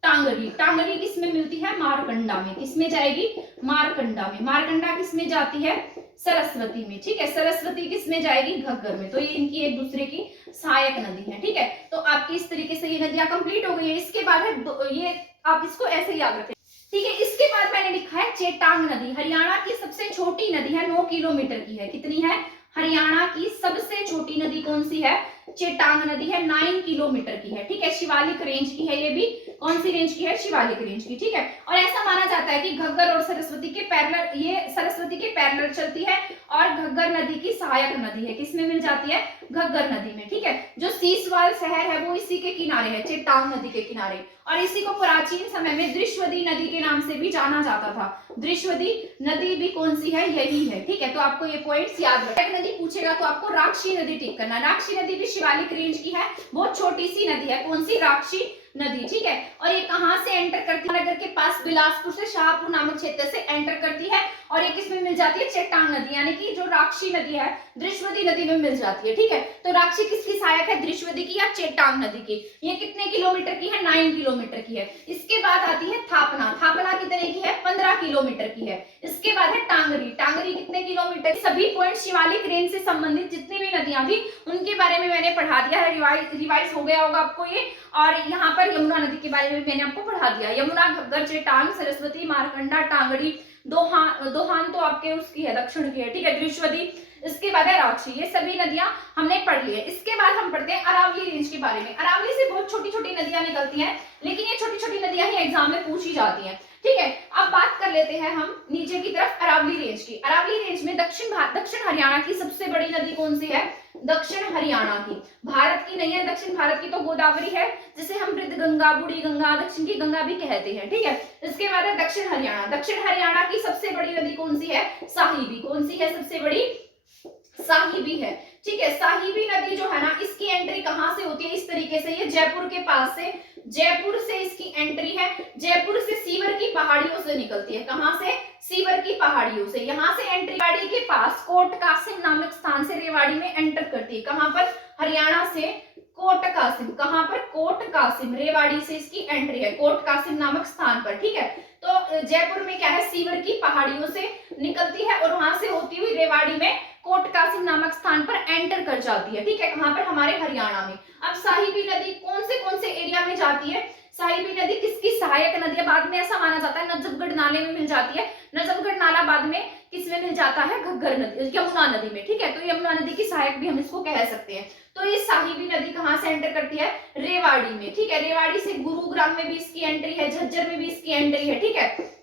टांगड़ी। टांगड़ी किसमें मिलती है, मारकंडा में। किसमें जाएगी, मारकंडा में। मारकंडा किसमें जाती है, सरस्वती में, ठीक है। सरस्वती किसमें जाएगी, घग्गर में। तो ये इनकी एक दूसरे की सहायक नदी है, ठीक है। तो आपकी इस तरीके से ये नदियां कंप्लीट हो गई है। इसके बाद है ये, आप इसको ऐसे याद रखें, ठीक है। इसके बाद मैंने लिखा है चेटांग नदी। हरियाणा की सबसे छोटी नदी है, 9 किलोमीटर की है। कितनी है, हरियाणा की सबसे छोटी नदी कौन सी है? चेटांग नदी है, 9 किलोमीटर की है, ठीक है। शिवालिक रेंज की है, ये भी कौन सी रेंज की है? शिवालिक रेंज की, ठीक है। और ऐसा माना जाता है कि घग्गर और सरस्वती के पैरेलल, ये सरस्वती के पैरेलल चलती है और घग्गर नदी की सहायक नदी है। किसमें मिल जाती है? घग्गर नदी में, ठीक है। जो सीसवाल शहर है वो इसी के किनारे है, चेटांग नदी के किनारे, और इसी को प्राचीन समय में दृश्वदी नदी के नाम से भी जाना जाता था। दृश्वदी नदी भी कौन सी है? यही है, ठीक है। तो आपको ये पॉइंट्स याद रखना। नदी पूछेगा तो आपको राक्षी नदी टिक करना। राक्षी नदी भी शिवालिक रेंज की है, बहुत छोटी सी नदी है। कौन सी? राक्षी नदी, ठीक है। और ये कहां से एंटर करती है? नगर के पास बिलासपुर से शाहपुर नामक क्षेत्र से एंटर करती है, और ये किसमें मिल जाती है? चेटांग नदी, यानी कि जो राक्षी नदी है दृश्वदी नदी में मिल जाती है, ठीक है। तो राक्षी किसकी सहायक है? दृश्वदी की या चेटांग नदी की। ये कितने किलोमीटर की है? 9 किलोमीटर की है। इसके बाद आती है थापना। थापना कितने की है? 15 किलोमीटर की है। इसके बाद है टांगरी। टांगरी कितने किलोमीटर? सभी पॉइंट शिवालिक रेंज से संबंधित जितनी भी नदियां थी उनके बारे में मैंने पढ़ा दिया है, रिवाइज हो गया होगा आपको ये। और यहाँ पर यमुना नदी के बारे में मैंने आपको पढ़ा दिया। यमुना, घग्गर, चेटांग, सरस्वती, मारकंडा, टांगड़ी, दोहान तो आपके उसकी है, दक्षिण की है, ठीक है, दृश्वदी। इसके बाद है राक्षी। ये सभी नदियां हमने पढ़ ली है। इसके बाद हम पढ़ते हैं अरावली रेंज के बारे में। अरावली से बहुत छोटी छोटी नदियां निकलती हैं, लेकिन ये छोटी छोटी नदियां ही एग्जाम में पूछी जाती हैं, ठीक है। अब बात कर लेते हैं हम नीचे की तरफ अरावली रेंज की। अरावली रेंज में दक्षिण हरियाणा की सबसे बड़ी नदी कौन सी है? दक्षिण हरियाणा की। भारत की नहीं है, दक्षिण भारत की तो गोदावरी है, जिसे हम वृद्ध गंगा, बूढ़ी गंगा, दक्षिण की गंगा भी कहते हैं, ठीक है। इसके बाद है दक्षिण हरियाणा। दक्षिण हरियाणा की सबसे बड़ी नदी कौन सी है? साहिबी। कौन सी है सबसे बड़ी? साहिबी है, ठीक है। साहिबी नदी जो है ना, इसकी एंट्री कहां से होती है? इस तरीके से, ये जयपुर के पास से, जयपुर से इसकी एंट्री है। जयपुर से सीवर की पहाड़ियों से निकलती है। कहां से? सीवर की पहाड़ियों से। यहां से एंट्री रेवाड़ी के पास कोट कासिम नामक स्थान से रेवाड़ी में एंटर करती है। कहां पर? हरियाणा से कोट कासिम। कहां पर? कोट कासिम। रेवाड़ी से इसकी एंट्री है, कोट कासिम नामक स्थान पर, ठीक है। तो जयपुर में क्या है? सीवर की पहाड़ियों से निकलती है और वहां से होती हुई रेवाड़ी में कोट कासिम नामक स्थान पर एंटर कर जाती है, ठीक है। कहां पर? हमारे हरियाणा में। अब साहिबी नदी कौन से एरिया में जाती है? साहिबी नदी किसकी सहायक नदी है? बाद में ऐसा माना जाता है नजफगढ़ नाले में मिल जाती है। नजफगढ़ नाला बाद में किसमें मिल जाता है? घग्गर नदी, यमुना नदी में, ठीक है। तो यमुना नदी की सहायक भी हम इसको कह सकते हैं। तो ये साहिबी नदी कहां से एंटर करती है? रेवाड़ी में, ठीक है। रेवाड़ी से गुरुग्राम में भी इसकी एंट्री है, झज्जर में भी इसकी एंट्री है, ठीक है।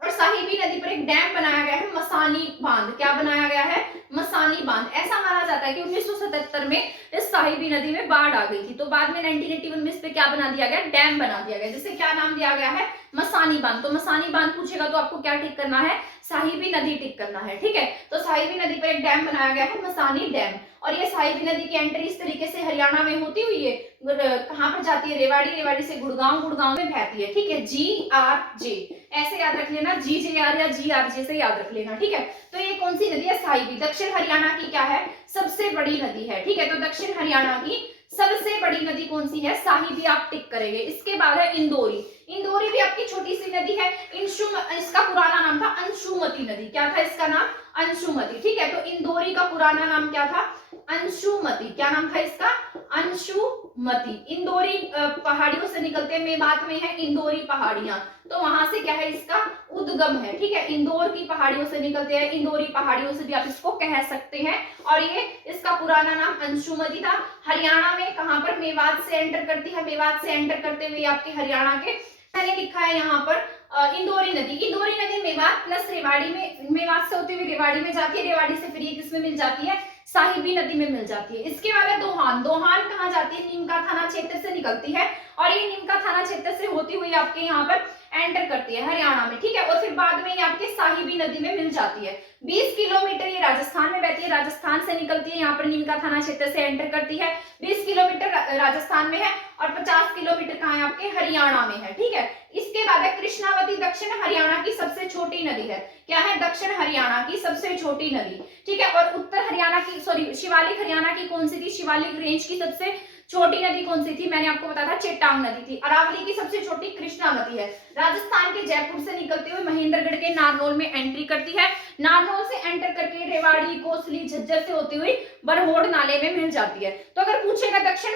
और साहिबी नदी पर एक डैम बनाया गया है, मसानी बांध। क्या बनाया गया है? मसानी बांध। ऐसा माना जाता है कि 1977 में इस साहिबी नदी में बाढ़ आ गई थी, तो बाद में 1981 में इस पे क्या बना दिया गया? डैम बना दिया गया, जिसे क्या नाम दिया गया है? मसानी बांध। तो मसानी बांध पूछेगा तो आपको क्या टिक करना है? साहिबी नदी टिक करना है, ठीक है। तो साहिबी नदी पर एक डैम बनाया गया है, मसानी डैम। और ये साहिबी नदी की एंट्री इस तरीके से हरियाणा में होती हुई है, कहां पर जाती है? रेवाड़ी। रेवाड़ी से गुड़गांव, गुड़गांव में बहती है, ठीक है। GRJ ऐसे याद रख लेना, GJR या GRJ से याद रख लेना, ठीक है। तो ये कौन सी नदी है? साहिबी। दक्षिण हरियाणा की क्या है? सबसे बड़ी नदी है, ठीक है। तो दक्षिण हरियाणा की सबसे बड़ी नदी कौन सी है? साहिबी आप टिक करेंगे। इसके बाद है इंदौरी। इंदौरी भी आपकी छोटी सी नदी है। इसका पुराना नाम था अंशुमती नदी। क्या था इसका नाम? अंशुमती, ठीक है। तो इंदौरी का पुराना नाम क्या था? अंशुमती। क्या नाम था इसका? अंशुमती। इंदौरी पहाड़ियों से निकलते, मेवात में है इंदौरी पहाड़ियां, तो वहां से क्या है? इसका उद्गम है, ठीक है। इंदौर की पहाड़ियों से निकलते हैं, इंदौरी पहाड़ियों से भी आप इसको कह सकते हैं। और ये इसका पुराना नाम अंशुमती था। हरियाणा में कहां पर? मेवात से एंटर करती है। मेवात से एंटर करते हुए आपके हरियाणा के, मैंने लिखा है यहाँ पर इंदौरी नदी। इंदौरी नदी मेवात प्लस रेवाड़ी में, मेवात से होती हुई रेवाड़ी में जाती है। रेवाड़ी से फिर ये किसमें मिल जाती है? साहिबी नदी में मिल जाती है। इसके बाद है दोहान। दोहान कहाँ जाती है? नीमका थाना क्षेत्र से निकलती है, और ये नीमका थाना क्षेत्र से होती हुई आपके यहाँ पर एंटर करती है हरियाणा में, ठीक है। और फिर बाद में ये आपके साहिबी नदी में मिल जाती है। 20 किलोमीटर ये राजस्थान में बहती है, राजस्थान से निकलती है, यहाँ पर नीमका थाना क्षेत्र से एंटर करती है। 20 किलोमीटर राजस्थान में है और 50 किलोमीटर कहाँ है? आपके हरियाणा में है, ठीक है। इसके बाद है कृष्णावती। दक्षिण हरियाणा की सबसे छोटी नदी है। क्या है? दक्षिण हरियाणा की सबसे छोटी नदी, ठीक है। और उत्तर हरियाणा की, सॉरी, शिवालिक हरियाणा की कौन सी थी? शिवालिक रेंज की सबसे छोटी नदी कौन सी थी? मैंने आपको बताया था चेटांग नदी थी। अरावली की सबसे छोटी कृष्णा नदी है। राजस्थान के जयपुर से निकलते हुए महेंद्रगढ़ के नारनौल में एंट्री करती है। नारनौल से एंटर करके रेवाड़ी, कोसली, झज्जर से होती हुई बरहोड़ नाले में मिल जाती है। तो अगर पूछेगा दक्षिण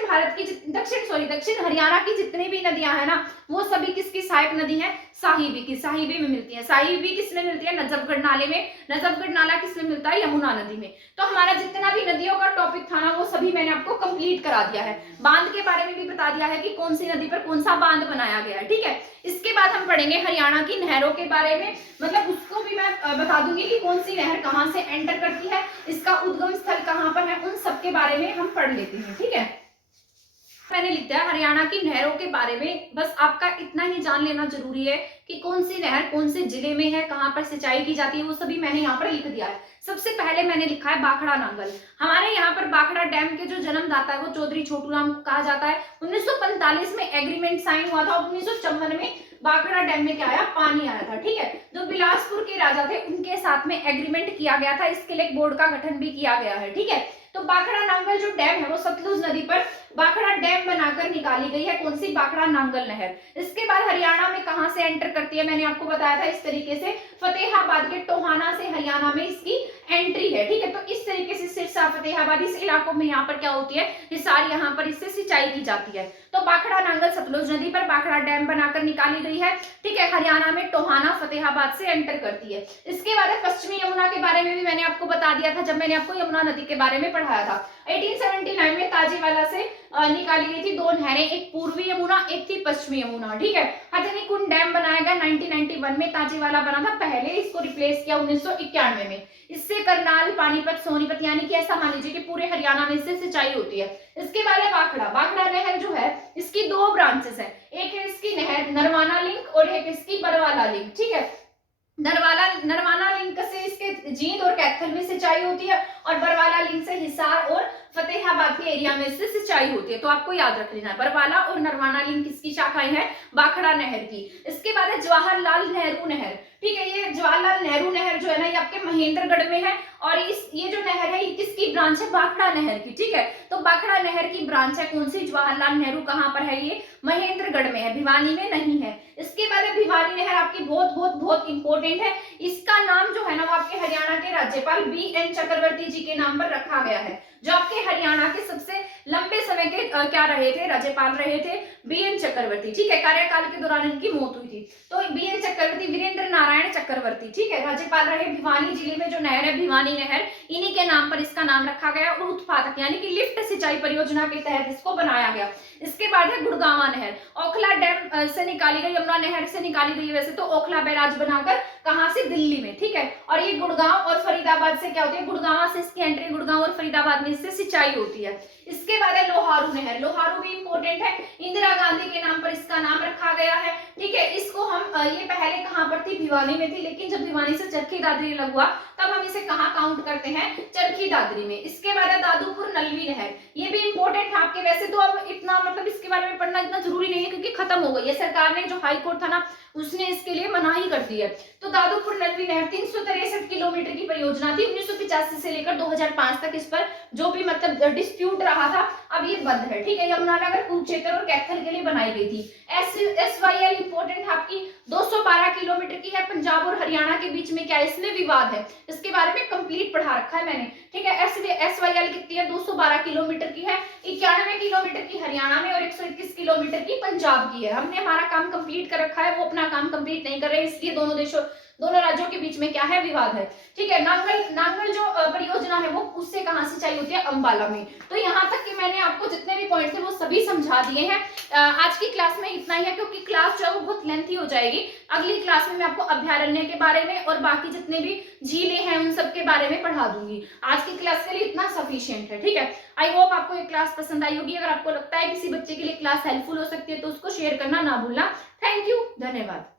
हरियाणा की जितनी भी नदियां है ना, वो सभी किसकी सहायक नदी है? साहिबी की, साहिबी में मिलती है। साहिबी किसमें मिलती है? नजफगढ़ नाले में। नजफगढ़ नाला किसमें मिलता है? यमुना नदी में। तो हमारा जितना भी नदियों का टॉपिक था ना, वो सभी मैंने आपको कंप्लीट करा दिया है। बांध के बारे में भी बता दिया है कि कौन सी नदी पर कौन सा बांध बनाया गया है, ठीक है। इसके बाद हम पढ़ेंगे हरियाणा की नहरों के बारे में, मतलब उसको भी मैं बता दूंगी कि कौन सी नहर कहाँ से एंटर करती है, इसका उद्गम स्थल कहाँ पर है, उन सब के बारे में हम पढ़ लेते हैं, ठीक है। मैंने लिखा है हरियाणा की नहरों के बारे में, बस आपका इतना ही जान लेना जरूरी है कि कौन सी नहर कौन से जिले में है, कहाँ पर सिंचाई की जाती है, वो सभी मैंने यहाँ पर लिख दिया है। सबसे पहले मैंने लिखा है बाखड़ा नांगल। हमारे यहाँ पर बाखड़ा डैम के जो जन्मदाता है वो चौधरी छोटूराम को कहा जाता है। 1945 में एग्रीमेंट साइन हुआ था और 1954 में बाखड़ा डैम में क्या आया? पानी आया था, ठीक है। जो बिलासपुर के राजा थे उनके साथ में एग्रीमेंट किया गया था, इसके लिए एक बोर्ड का गठन भी किया गया है, ठीक है। तो बाखड़ा नांगल जो डैम है वो सतलुज नदी पर बाखड़ा डैम बनाकर निकाली गई है। कौन सी? बाखड़ा नांगल नहर। इसके बाद हरियाणा में कहां से एंटर करती है? मैंने आपको बताया था इस तरीके से, फतेहाबाद के टोहाना से हरियाणा में इसकी एंट्री है, ठीक है। तो इस तरीके से सिरसा, फतेहाबाद, इस इलाकों में यहाँ पर क्या होती है? हिसार, यहाँ पर इससे सिंचाई की जाती है। तो बाखड़ा नांगल सतलुज नदी पर बाखड़ा डैम बनाकर निकाली गई है, ठीक है। हरियाणा में टोहाना, फतेहाबाद से एंटर करती है। इसके बाद पश्चिमी यमुना के बारे में भी मैंने आपको बता दिया था जब मैंने आपको यमुना नदी के बारे में पढ़ाया था। 1879 में ताजेवाला से निकाली गई थी दो नहरें, एक पूर्वी यमुना, एक थी पश्चिमी यमुना, ठीक है। हथनी कुंड डैम बनाया गया 1991 में, ताजेवाला बना था पहले, इसको रिप्लेस किया 1991 में। इससे करनाल, पानीपत, सोनीपत, यानी कि ऐसा मान लीजिए कि पूरे हरियाणा में इससे सिंचाई होती है। इसके बाद है बाखड़ा। बाखड़ा नहर जो है इसकी दो ब्रांचेस है, एक है इसकी नहर नरवाना लिंक और एक इसकी बरवाला लिंक, ठीक है। नरवाना लिंक से इसके जींद और कैथल में सिंचाई होती है और बरवाला लिंक से हिसार और फतेहाबाद के एरिया में इससे सिंचाई होती है। तो आपको याद रख लेना है, बरवाला और नरवाना लिंक किसकी शाखाएं हैं? बाखड़ा नहर की। इसके बाद है जवाहरलाल नेहरू नहर, ठीक है। ये जवाहरलाल नेहरू नहर जो है ना, ये आपके महेंद्रगढ़ में है और ये जो नहर है ये किसकी ब्रांच है? बाखड़ा नहर की, ठीक है। तो बाखड़ा नहर की ब्रांच है कौन सी? जवाहरलाल नेहरू। कहाँ पर है ये? महेंद्रगढ़ में है, भिवानी में नहीं है। इसके बाद भिवानी नहर आपकी बहुत बहुत बहुत इंपॉर्टेंट है। इसका नाम जो है ना वो आपके हरियाणा के राज्यपाल BN चक्रवर्ती जी के नाम पर रखा गया है, जो आपके हरियाणा के सबसे लंबे समय के क्या रहे थे? राज्यपाल रहे थे BN चक्रवर्ती, ठीक है। कार्यकाल के दौरान इनकी मौत हुई थी। तो BN चक्रवर्ती, वीरेंद्र नारायण चक्रवर्ती, ठीक है, राज्यपाल रहे। भिवानी जिले में जो नहर है भिवानी नहर, इन्हीं के नाम पर इसका नाम रखा गया और उत्पादक यानी कि लिफ्ट सिंचाई परियोजना के तहत इसको बनाया गया। इसके बाद है गुड़गांवा नहर। ओखला डैम से निकाली गई, यमुना नहर से निकाली गई वैसे तो, ओखला बैराज बनाकर, कहां से? दिल्ली में, ठीक है। और ये गुड़गांव और फरीदाबाद से क्या होती है? गुड़गांव से इसकी एंट्री, गुड़गांव और फरीदाबाद में इससे सिंचाई होती है। इसके बाद है लोहारू नहर। लोहारू भी इंपॉर्टेंट है, इंदिरा गांधी के नाम पर इसका नाम रखा गया है, ठीक है। इसको हम ये पहले कहां पर थी? भिवानी में थी, लेकिन जब भिवानी से चरखी दादरी अलग हुआ तब हम इसे कहां काउंट करते हैं? चरखी दादरी में। इसके बाद है दादूपुर नलवी नहर। ये भी इंपॉर्टेंट है आपके, वैसे तो अब इतना मतलब इसके बारे में पढ़ना इतना जरूरी नहीं है क्योंकि खत्म हो गई है, सरकार ने, जो हाई कोर्ट था ना उसने इसके लिए मनाही कर दी है। तो दादूपुर नलवी नहर 363 किलोमीटर की परियोजना थी। 1985 से लेकर 2005 तक इस पर जो भी मतलब डिस्प्यूट रहा था, अब ये बंद है, ठीक है। यमुनानगर, कुरुक्षेत्र और कैथल के लिए बनाई गई थी। SYL इंपॉर्टेंट आपकी 212 किलोमीटर की है, पंजाब और हरियाणा के बीच में क्या है? इसमें विवाद है, इसके बारे में कंप्लीट पढ़ा रखा है मैंने, ठीक है। SYL कितनी है? 212 किलोमीटर की है, 91 किलोमीटर की हरियाणा में और 121 किलोमीटर की पंजाब की है। हमने हमारा काम कंप्लीट कर रखा है, वो अपना काम कंप्लीट नहीं कर रहे, इसलिए दोनों राज्यों के बीच में क्या है? विवाद है, ठीक है। नांगल जो परियोजना है वो उससे कहां सिंचाई होती है? अंबाला में। तो यहाँ तक कि मैंने आपको जितने भी पॉइंट्स थे वो सभी समझा दिए हैं। आज की क्लास में इतना ही है क्योंकि क्लास जो है वो बहुत लेंथी हो जाएगी। अगली क्लास में मैं आपको अभ्यारण्य के बारे में और बाकी जितने भी झीलें हैं उन सब के बारे में पढ़ा दूंगी। आज की क्लास के लिए इतना सफिशिएंट है, ठीक है। आई होप आपको ये क्लास पसंद आई होगी। अगर आपको लगता है किसी बच्चे के लिए क्लास हेल्पफुल हो सकती है तो उसको शेयर करना ना भूलना। थैंक यू, धन्यवाद।